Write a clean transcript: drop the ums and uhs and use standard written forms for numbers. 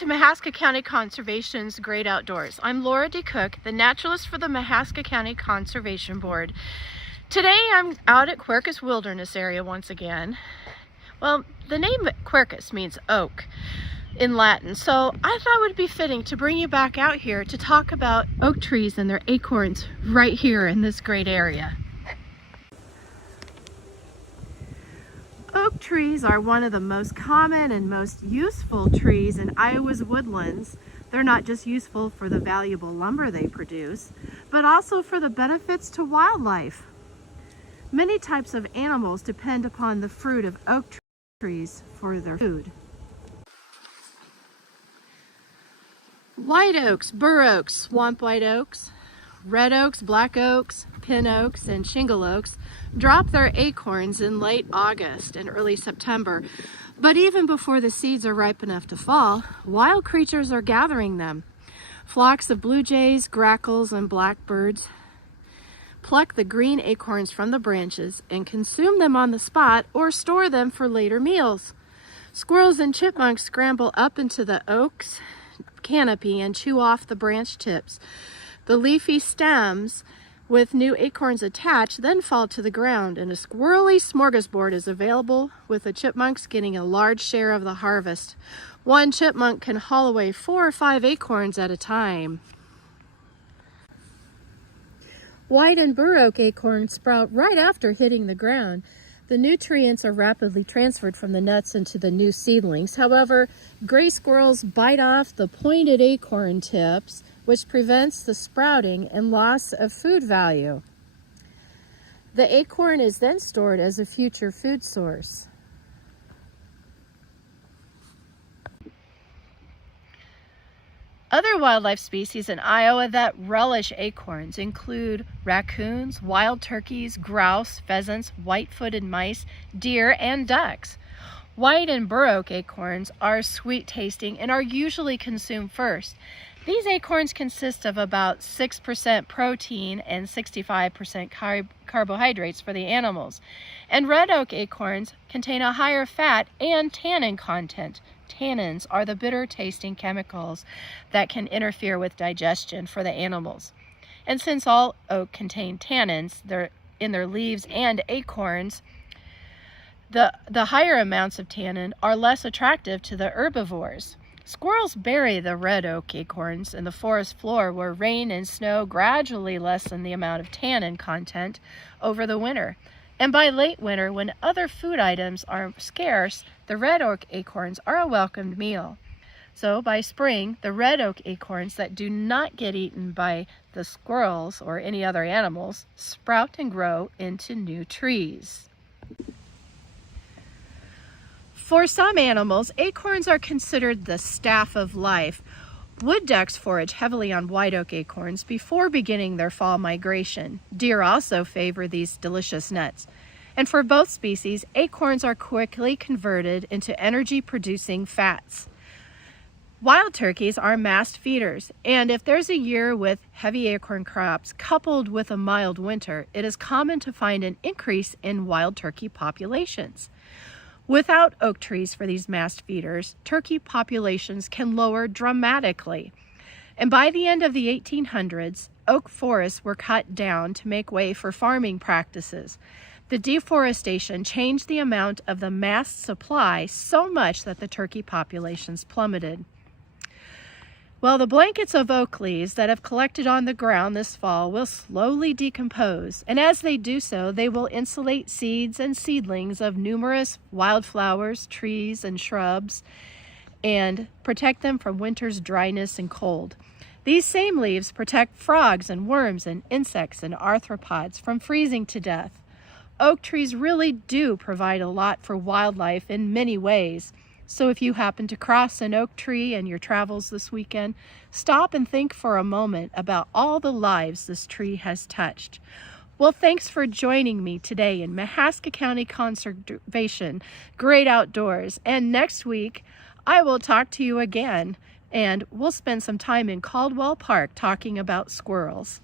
to Mahaska County Conservation's Great Outdoors. I'm Laura D. Cook, the naturalist for the Mahaska County Conservation Board. Today I'm out at Quercus Wilderness area once again. Well, the name Quercus means oak in Latin, so I thought it would be fitting to bring you back out here to talk about oak trees and their acorns right here in this great area. Oak trees are one of the most common and most useful trees in Iowa's woodlands. They're not just useful for the valuable lumber they produce, but also for the benefits to wildlife. Many types of animals depend upon the fruit of oak trees for their food. White oaks, bur oaks, swamp white oaks, red oaks, black oaks, pin oaks, and shingle oaks drop their acorns in late August and early September. But even before the seeds are ripe enough to fall, wild creatures are gathering them. Flocks of blue jays, grackles, and blackbirds pluck the green acorns from the branches and consume them on the spot or store them for later meals. Squirrels and chipmunks scramble up into the oak's canopy and chew off the branch tips. The leafy stems with new acorns attached then fall to the ground, and a squirrely smorgasbord is available, with the chipmunks getting a large share of the harvest. One chipmunk can haul away 4 or 5 acorns at a time. White and bur oak acorns sprout right after hitting the ground. The nutrients are rapidly transferred from the nuts into the new seedlings. However, gray squirrels bite off the pointed acorn tips, which prevents the sprouting and loss of food value. The acorn is then stored as a future food source. Other wildlife species in Iowa that relish acorns include raccoons, wild turkeys, grouse, pheasants, white-footed mice, deer, and ducks. White and bur oak acorns are sweet-tasting and are usually consumed first. These acorns consist of about 6% protein and 65% carbohydrates for the animals. And red oak acorns contain a higher fat and tannin content. Tannins are the bitter-tasting chemicals that can interfere with digestion for the animals. And since all oak contain tannins in their leaves and acorns, the higher amounts of tannin are less attractive to the herbivores. Squirrels bury the red oak acorns in the forest floor, where rain and snow gradually lessen the amount of tannin content over the winter. And by late winter, when other food items are scarce, the red oak acorns are a welcomed meal. So by spring, the red oak acorns that do not get eaten by the squirrels or any other animals sprout and grow into new trees. For some animals, acorns are considered the staff of life. Wood ducks forage heavily on white oak acorns before beginning their fall migration. Deer also favor these delicious nuts. And for both species, acorns are quickly converted into energy-producing fats. Wild turkeys are mast feeders, and if there's a year with heavy acorn crops coupled with a mild winter, it is common to find an increase in wild turkey populations. Without oak trees for these mast feeders, turkey populations can lower dramatically. And by the end of the 1800s, oak forests were cut down to make way for farming practices. The deforestation changed the amount of the mast supply so much that the turkey populations plummeted. Well, the blankets of oak leaves that have collected on the ground this fall will slowly decompose, and as they do so, they will insulate seeds and seedlings of numerous wildflowers, trees, and shrubs, and protect them from winter's dryness and cold. These same leaves protect frogs and worms and insects and arthropods from freezing to death. Oak trees really do provide a lot for wildlife in many ways. So if you happen to cross an oak tree in your travels this weekend, stop and think for a moment about all the lives this tree has touched. Well, thanks for joining me today in Mahaska County Conservation Great Outdoors. And next week, I will talk to you again, and we'll spend some time in Caldwell Park talking about squirrels.